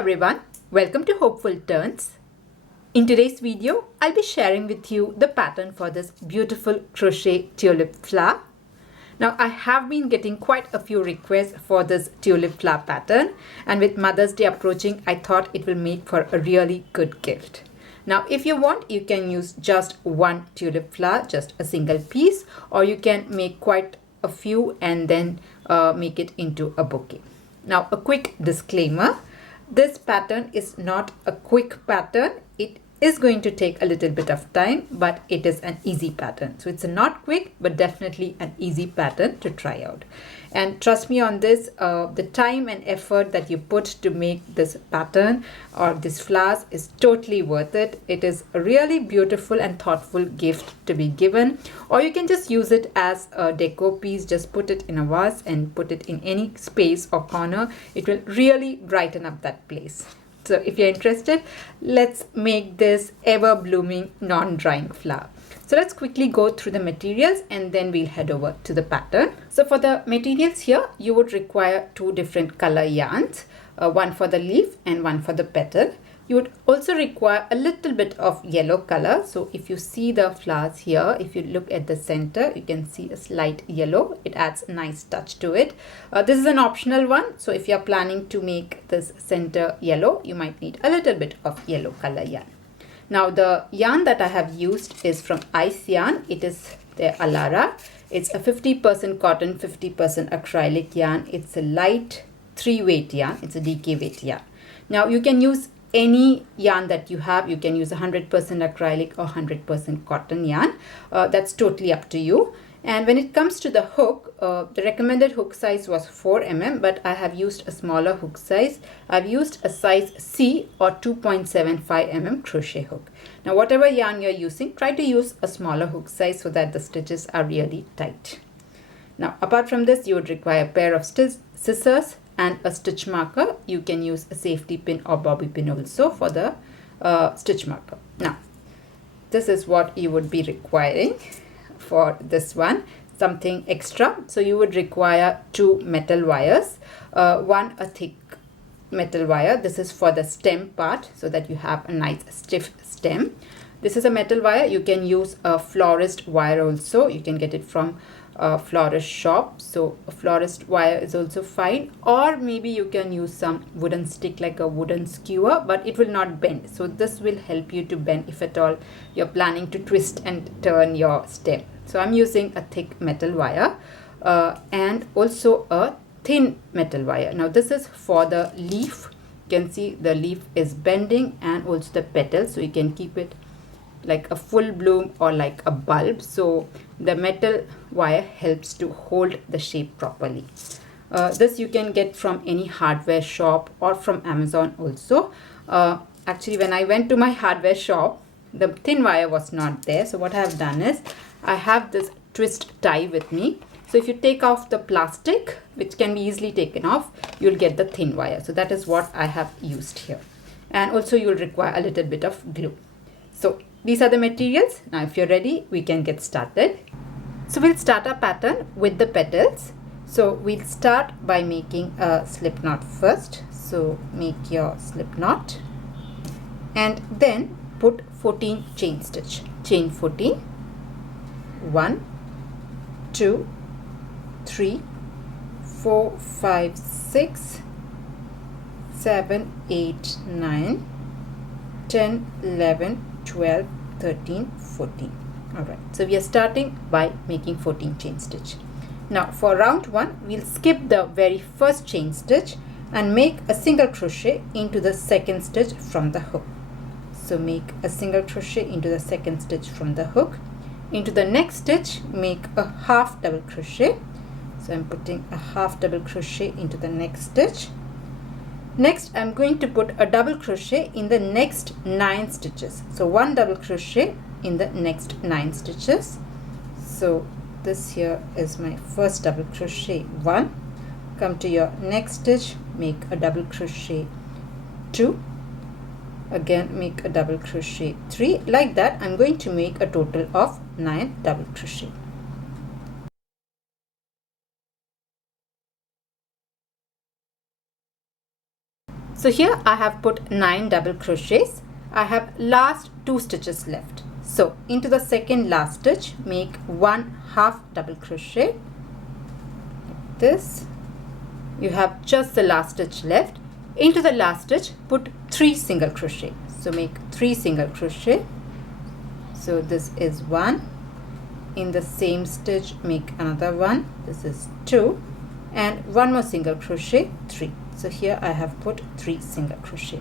everyone, welcome to Hopeful Turns. In today's video, I'll be sharing with you the pattern for this beautiful crochet tulip flower. Now I have been getting quite a few requests for this tulip flower pattern, and with Mother's Day approaching, I thought it will make for a really good gift. Now if you want, you can use just one tulip flower, just a single piece, or you can make quite a few and then make it into a bouquet. Now a quick disclaimer. This pattern is not a quick pattern. It is going to take a little bit of time, but it is an easy pattern. So it's not quick, but definitely an easy pattern to try out. And trust me on this, the time and effort that you put to make this pattern or these flowers is totally worth it. It is a really beautiful and thoughtful gift to be given, or you can just use it as a decor piece. Just put it in a vase and put it in any space or corner. It will really brighten up that place. So if you're interested, let's make this ever-blooming, non-drying flower. So let's quickly go through the materials and then we'll head over to the pattern. So for the materials here, you would require two different color yarns, one for the leaf and one for the petal. You would also require a little bit of yellow color. So if you see the flowers here, if you look at the center, you can see a slight yellow. It adds a nice touch to it. This is an optional one. So if you're planning to make this center yellow, you might need a little bit of yellow color yarn. Now the yarn that I have used is from Ice Yarn. It is the Alara. It's a 50% cotton, 50% acrylic yarn. It's a light 3-weight yarn. It's a DK weight yarn. Now you can use any yarn that you have. You can use 100% acrylic or 100% cotton yarn. That's totally up to you. And when it comes to the hook, the recommended hook size was 4 mm, but I have used a smaller hook size. I've used a size C or 2.75 mm crochet hook. Now whatever yarn you're using, try to use a smaller hook size so that the stitches are really tight. Now apart from this, you would require a pair of scissors and a stitch marker. You can use a safety pin or bobby pin also for the stitch marker. Now this is what you would be requiring for this one, something extra. So you would require two metal wires, one a thick metal wire. This is for the stem part so that you have a nice stiff stem. This is a metal wire. You can use a florist wire also. You can get it from a florist shop. So a florist wire is also fine, or maybe you can use some wooden stick like a wooden skewer, but it will not bend. So this will help you to bend if at all you're planning to twist and turn your stem. So I'm using a thick metal wire and also a thin metal wire. Now this is for the leaf. You can see the leaf is bending and also the petals. So you can keep it like a full bloom or like a bulb. So the metal wire helps to hold the shape properly. This you can get from any hardware shop or from Amazon also. Actually, when I went to my hardware shop, the thin wire was not there. So what I have done is I have this twist tie with me. So if you take off the plastic, which can be easily taken off, you'll get the thin wire. So that is what I have used here. And also you'll require a little bit of glue. So these are the materials. Now if you're ready, we can get started. So we'll start our pattern with the petals. So we'll start by making a slip knot first. So make your slip knot and then put 14 chain stitch. Chain 14. 1, 2, 3, 4, 5, 6, 7, 8, 9, 10, 11, 12, 13, 14. Alright, so we are starting by making 14 chain stitch. Now for round 1, we'll skip the very first chain stitch and make a single crochet into the second stitch from the hook. So make a single crochet into the second stitch from the hook. Into the next stitch, make a half double crochet. So I'm putting a half double crochet into the next stitch. Next, I'm going to put a double crochet in the next 9 stitches. So one double crochet in the next 9 stitches. So this here is my first double crochet 1. Come to your next stitch, make a double crochet 2. Again make a double crochet 3. Like that, I'm going to make a total of 9 double crochet. So here I have put 9 double crochets. I have last 2 stitches left. So into the second last stitch, make 1 half double crochet like this. You have just the last stitch left. Into the last stitch, put 3 single crochet. So make 3 single crochet. So this is 1. In the same stitch, make another one. This is 2. And 1 more single crochet, 3. So here I have put 3 single crochet.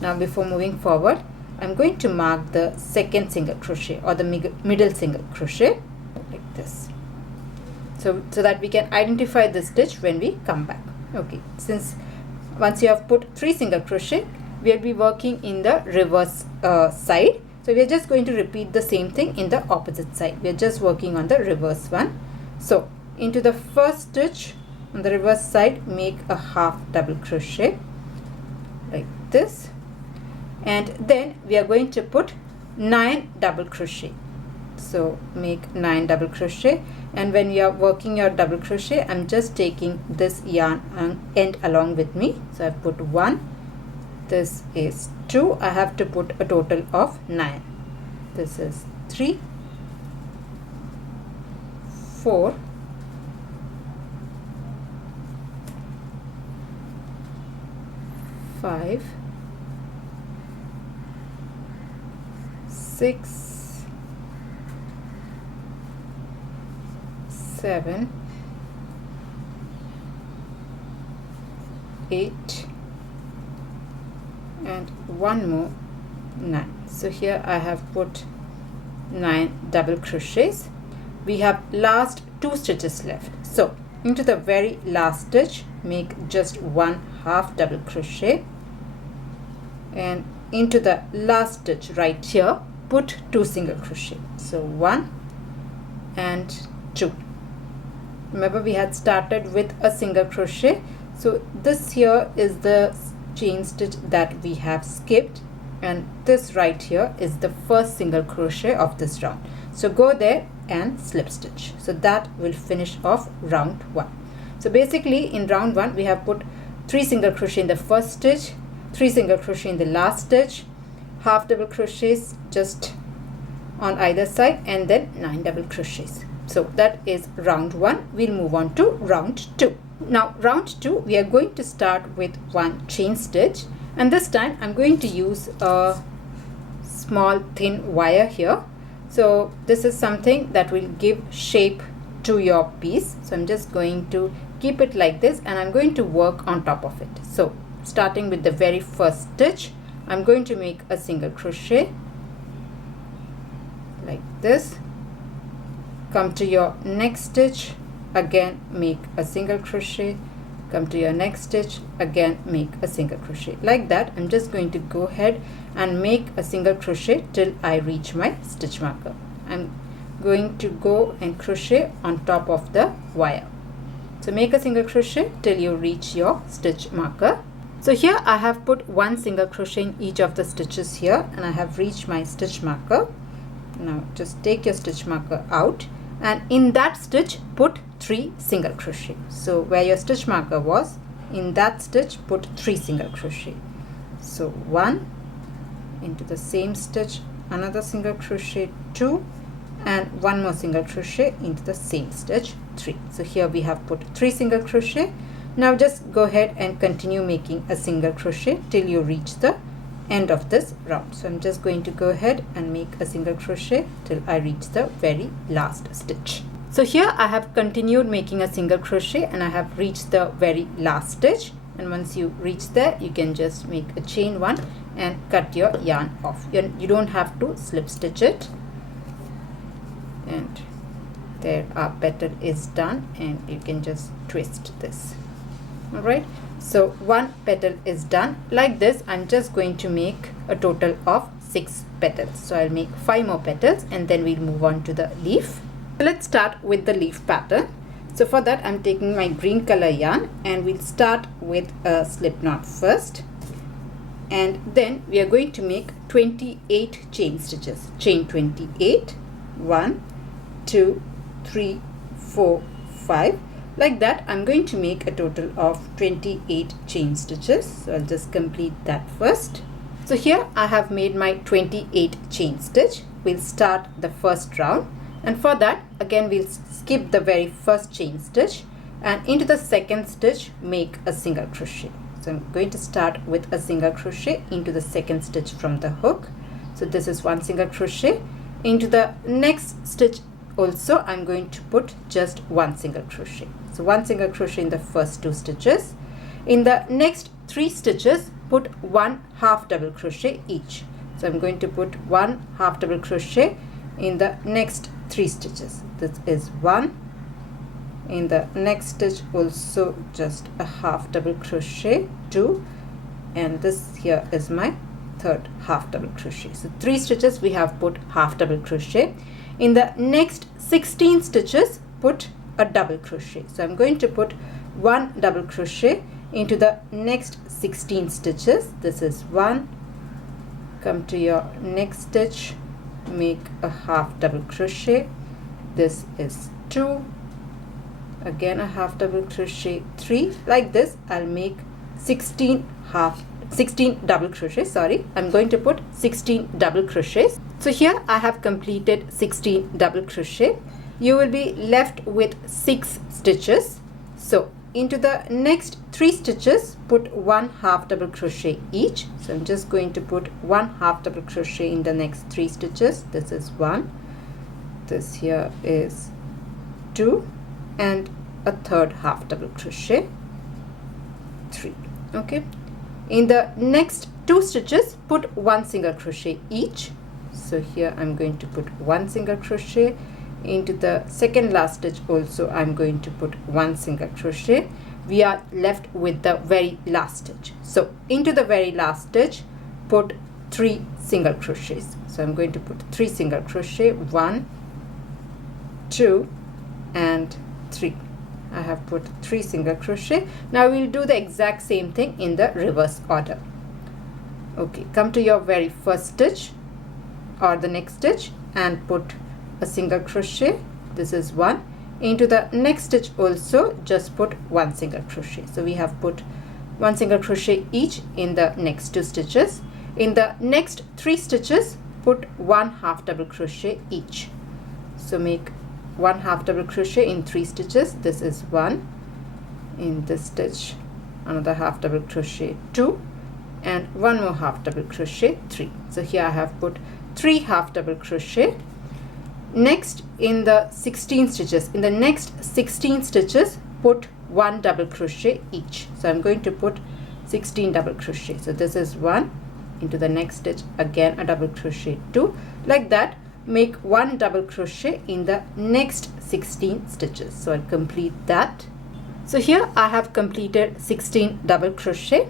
Now before moving forward, I'm going to mark the second single crochet or the middle single crochet like this. So that we can identify the stitch when we come back. Okay, since once you have put 3 single crochet, we'll be working in the reverse side. So we are just going to repeat the same thing in the opposite side. We are just working on the reverse one. So into the first stitch on the reverse side, make a half double crochet like this, and then we are going to put 9 double crochet. So make 9 double crochet, and when you are working your double crochet, I'm just taking this yarn end along with me. So I've put 1, this is 2, I have to put a total of 9. This is 3, 4, 5, 6, 7, 8, and 1 more, 9. So here I have put 9 double crochets. We have last 2 stitches left. So into the very last stitch, make just 1 half double crochet, and into the last stitch right here, put 2 single crochet. So 1 and 2. Remember we had started with a single crochet, so this here is the chain stitch that we have skipped, and this right here is the first single crochet of this round. So go there and slip stitch. So that will finish off round 1. So basically in round 1 we have put 3 single crochet in the first stitch, 3 single crochet in the last stitch, half double crochets just on either side, and then 9 double crochets. So that is round 1. We'll move on to round 2. Now round 2 we are going to start with 1 chain stitch, and this time I'm going to use a small thin wire here. So this is something that will give shape to your piece. So I'm just going to keep it like this, and I'm going to work on top of it. So starting with the very first stitch, I'm going to make a single crochet like this. Come to your next stitch, again make a single crochet, come to your next stitch, again make a single crochet. Like that, I'm just going to go ahead and make a single crochet till I reach my stitch marker. I'm going to go and crochet on top of the wire. So make a single crochet till you reach your stitch marker. So here I have put 1 single crochet in each of the stitches here, and I have reached my stitch marker. Now just take your stitch marker out, and in that stitch put 3 single crochet. So where your stitch marker was, in that stitch put 3 single crochet. So 1, into the same stitch another single crochet, 2, and 1 more single crochet into the same stitch, 3. So here we have put 3 single crochet. Now just go ahead and continue making a single crochet till you reach the end of this round. So I'm just going to go ahead and make a single crochet till I reach the very last stitch. So here I have continued making a single crochet, and I have reached the very last stitch, and once you reach there you can just make a chain 1 and cut your yarn off. You don't have to slip stitch it, and there our petal is done, and you can just twist this. Alright, so 1 petal is done. Like this, I'm just going to make a total of 6 petals. So I'll make 5 more petals, and then we'll move on to the leaf. So let's start with the leaf pattern. So for that, I'm taking my green color yarn, and we'll start with a slip knot first, and then we are going to make 28 chain stitches. Chain 28, 1, 2, 3, 4, 5. Like that, I'm going to make a total of 28 chain stitches. So I'll just complete that first. So here I have made my 28 chain stitch. We'll start the first round, and for that again we'll skip the very first chain stitch, and into the second stitch make a single crochet. So I'm going to start with a single crochet into the second stitch from the hook. So this is one single crochet. Into the next stitch also I'm going to put just one single crochet. So one single crochet in the first two stitches. In the next three stitches put one half double crochet each. So I'm going to put one half double crochet in the next three stitches. This is one. In the next stitch also just a half double crochet, two, and this here is my third half double crochet. So three stitches we have put half double crochet. In the next 16 stitches put a double crochet. So I'm going to put one double crochet into the next 16 stitches. This is one. Come to your next stitch, make a half double crochet. This is two. Again a half double crochet, three. Like this I'll make 16 double crochets. I'm going to put 16 double crochets. So here I have completed 16 double crochet. You will be left with 6 stitches. So into the next 3 stitches put one half double crochet each. So I'm just going to put one half double crochet in the next 3 stitches. This is one, this here is two, and a third half double crochet, 3. Okay, in the next 2 stitches put one single crochet each. So here I'm going to put one single crochet. Into the second last stitch also I'm going to put one single crochet. We are left with the very last stitch. So into the very last stitch put 3 single crochets. So I'm going to put 3 single crochet, 1, 2, and 3. I have put 3 single crochet. Now we'll do the exact same thing in the reverse order. Okay, come to your very first stitch or the next stitch and put a single crochet. This is one. Into the next stitch also just put one single crochet. So we have put one single crochet each in the next 2 stitches. In the next 3 stitches put one half double crochet each. So make one half double crochet in 3 stitches. This is one. In this stitch another half double crochet, 2, and one more half double crochet, 3. So here I have put 3 half double crochet. Next, in the 16 stitches, in the next 16 stitches put one double crochet each. So I'm going to put 16 double crochet. So this is one. Into the next stitch again a double crochet, 2. Like that make one double crochet in the next 16 stitches. So I'll complete that. So here I have completed 16 double crochet.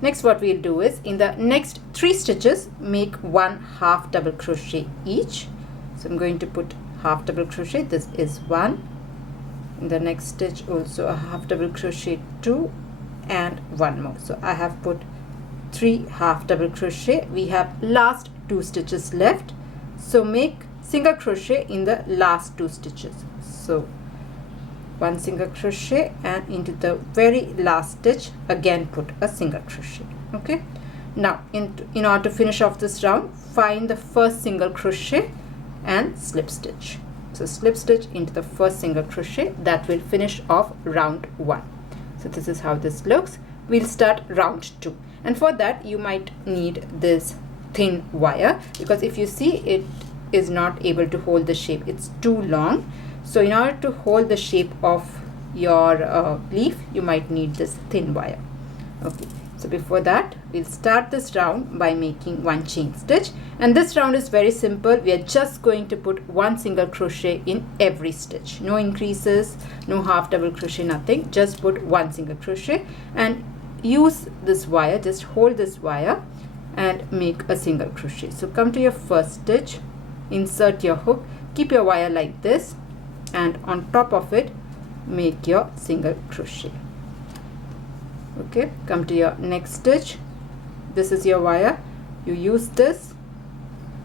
Next what we'll do is in the next 3 stitches make one half double crochet each. So I'm going to put half double crochet. This is one. In the next stitch also a half double crochet, 2, and one more. So I have put 3 half double crochet. We have last 2 stitches left. So make single crochet in the last 2 stitches. So one single crochet, and into the very last stitch again put a single crochet. Okay, now in order to finish off this round, find the first single crochet and slip stitch. So slip stitch into the first single crochet. That will finish off round 1. So this is how this looks. We'll start round 2, and for that you might need this thin wire, because if you see it is not able to hold the shape, it's too long. So in order to hold the shape of your leaf you might need this thin wire. Okay, so before that we'll start this round by making one chain stitch, and this round is very simple. We are just going to put one single crochet in every stitch. No increases, no half double crochet, nothing. Just put one single crochet and use this wire. Just hold this wire and make a single crochet. So come to your first stitch, insert your hook, keep your wire like this, and on top of it make your single crochet. Okay, come to your next stitch. This is your wire. You use this,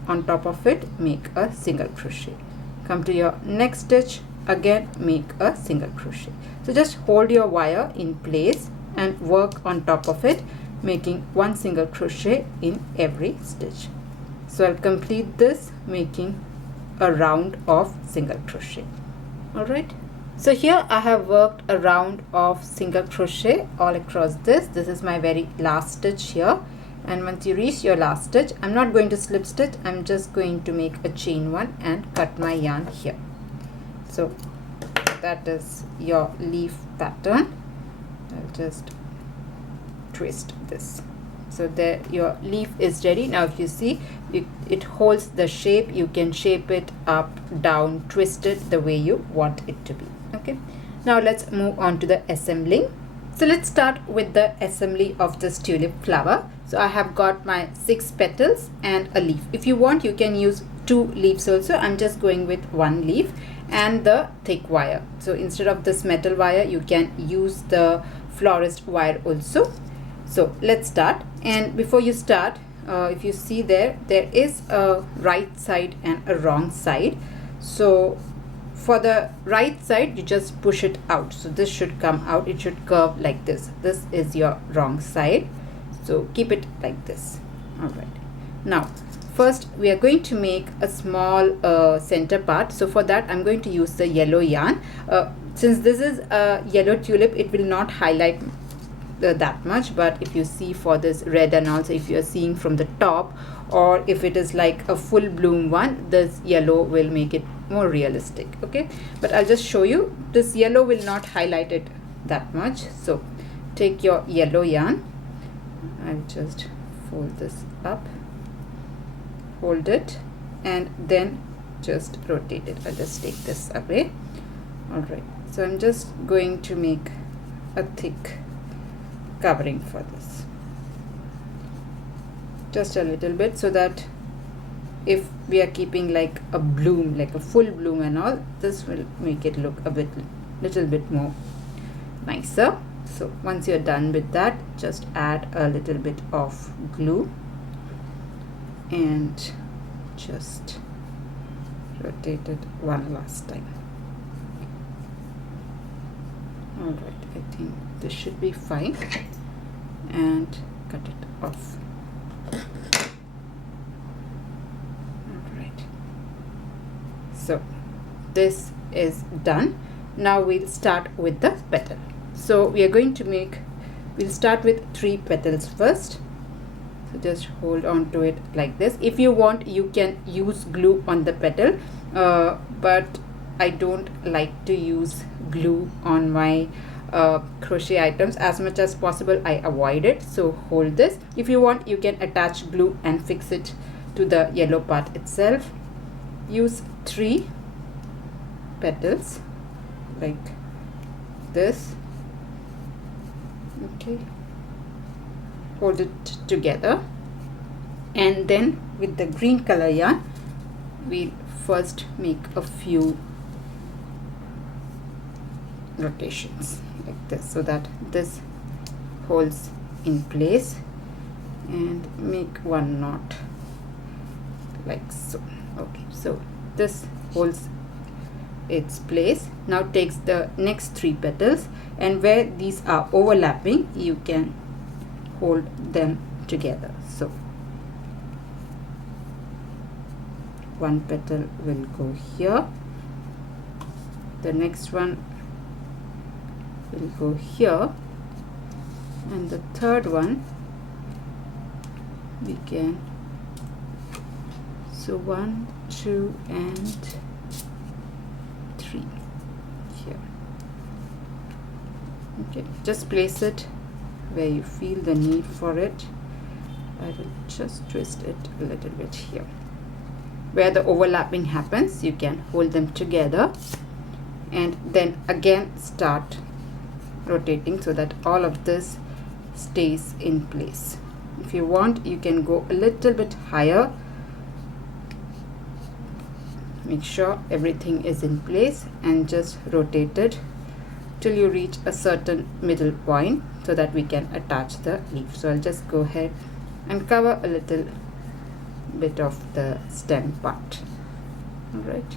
on top of it make a single crochet. Come to your next stitch, again make a single crochet. So just hold your wire in place and work on top of it, making one single crochet in every stitch. So I'll complete this making a round of single crochet. Alright, so here I have worked a round of single crochet all across this. This is my very last stitch here, and once you reach your last stitch, I'm not going to slip stitch, I'm just going to make a chain one and cut my yarn here. So that is your leaf pattern. I'll just twist this. So there your leaf is ready. Now if you see, it holds the shape. You can shape it up, down, twist it the way you want it to be. Okay, now let's move on to the assembling. So let's start with the assembly of this tulip flower. So I have got my 6 petals and a leaf. If you want, you can use 2 leaves also. I'm just going with 1 leaf and the thick wire. So instead of this metal wire, you can use the florist wire also. So let's start. And before you start, if you see there is a right side and a wrong side. So for the right side, you just push it out. So this should come out. It should curve like this. This is your wrong side. So keep it like this. All right. Now, first we are going to make a small center part. So for that, I'm going to use the yellow yarn. Since this is a yellow tulip, it will not highlight that much, but if you see for this red, and also if you are seeing from the top, or if it is like a full bloom one, this yellow will make it more realistic. Okay, but I'll just show you, this yellow will not highlight it that much. So take your yellow yarn, I'll just fold this up, hold it, and then just rotate it. I'll just take this away. All right, so I'm just going to make a thick covering for this, just a little bit, so that if we are keeping like a bloom, like a full bloom and all, this will make it look a little bit more nicer. So once you're done with that, just add a little bit of glue and just rotate it one last time. All right, I think this should be fine, and cut it off. All right, so this is done. Now we'll start with the petal. So we are going to we'll start with 3 petals first. So just hold on to it like this. If you want, you can use glue on the petal, but I don't like to use glue on my crochet items. As much as possible, I avoid it. So hold this. If you want, you can attach glue and fix it to the yellow part itself. Use 3 petals like this. Okay, hold it together, and then with the green color yarn, we'll first make a few rotations like this, so that this holds in place, and make one knot like so. Okay, so this holds its place. Now takes the next 3 petals, and where these are overlapping, you can hold them together. So one petal will go here, the next one will go here, and the third one we can, so 1, 2 and 3 here. Okay, just place it where you feel the need for it. I will just twist it a little bit here. Where the overlapping happens, you can hold them together, and then again start rotating so that all of this stays in place. If you want, you can go a little bit higher. Make sure everything is in place, and just rotate it till you reach a certain middle point, so that we can attach the leaf. So I'll just go ahead and cover a little bit of the stem part. All right,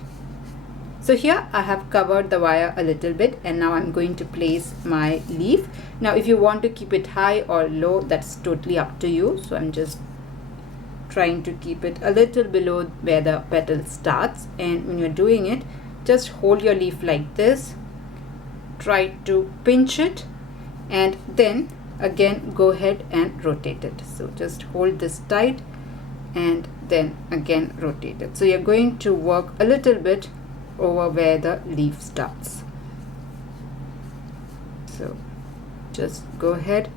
So here I have covered the wire a little bit, and now I'm going to place my leaf. Now if you want to keep it high or low, that's totally up to you. So I'm just trying to keep it a little below where the petal starts, and when you're doing it, just hold your leaf like this, try to pinch it, and then again go ahead and rotate it. So just hold this tight and then again rotate it. So you're going to work a little bit over where the leaf starts. So just go ahead,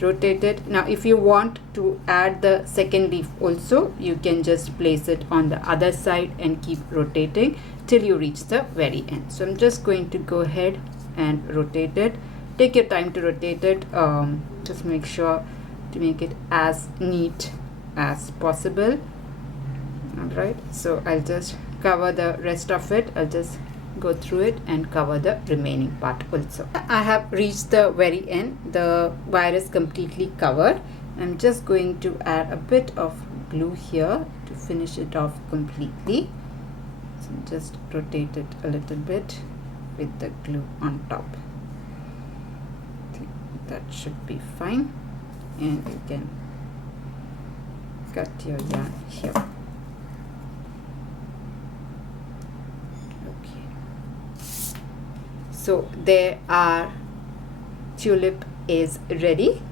rotate it. Now if you want to add the second leaf also, you can just place it on the other side and keep rotating till you reach the very end. So I'm just going to go ahead and rotate it. Take your time to rotate it. Just make sure to make it as neat as possible. Alright, so I'll just cover the rest of it. I'll just go through it and cover the remaining part also. I have reached the very end. The wire is completely covered. I'm just going to add a bit of glue here to finish it off completely. So just rotate it a little bit with the glue on top. That should be fine, and you can cut your yarn here. So there our tulip is ready.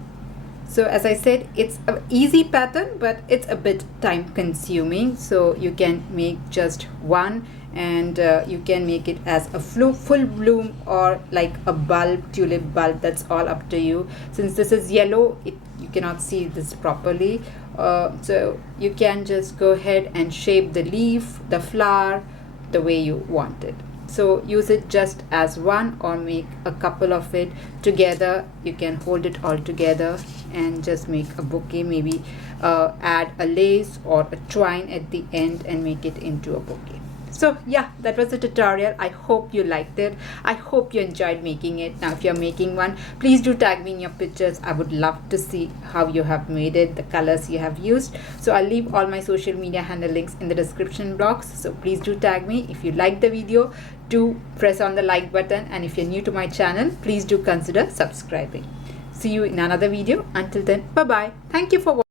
So as I said, it's an easy pattern, but it's a bit time consuming. So you can make just one, and you can make it as a full bloom or like a bulb, tulip bulb. That's all up to you. Since this is yellow, you cannot see this properly. So you can just go ahead and shape the leaf, the flower, the way you want it. So use it just as one, or make a couple of it together. You can hold it all together and just make a bouquet. Maybe add a lace or a twine at the end and make it into a bouquet. So yeah, that was the tutorial. I hope you liked it. I hope you enjoyed making it. Now if you're making one, please do tag me in your pictures. I would love to see how you have made it, the colors you have used. So I'll leave all my social media handle links in the description box. So please do tag me. If you like the video, do press on the like button, and if you're new to my channel, please do consider subscribing. See you in another video. Until then, bye bye. Thank you for watching.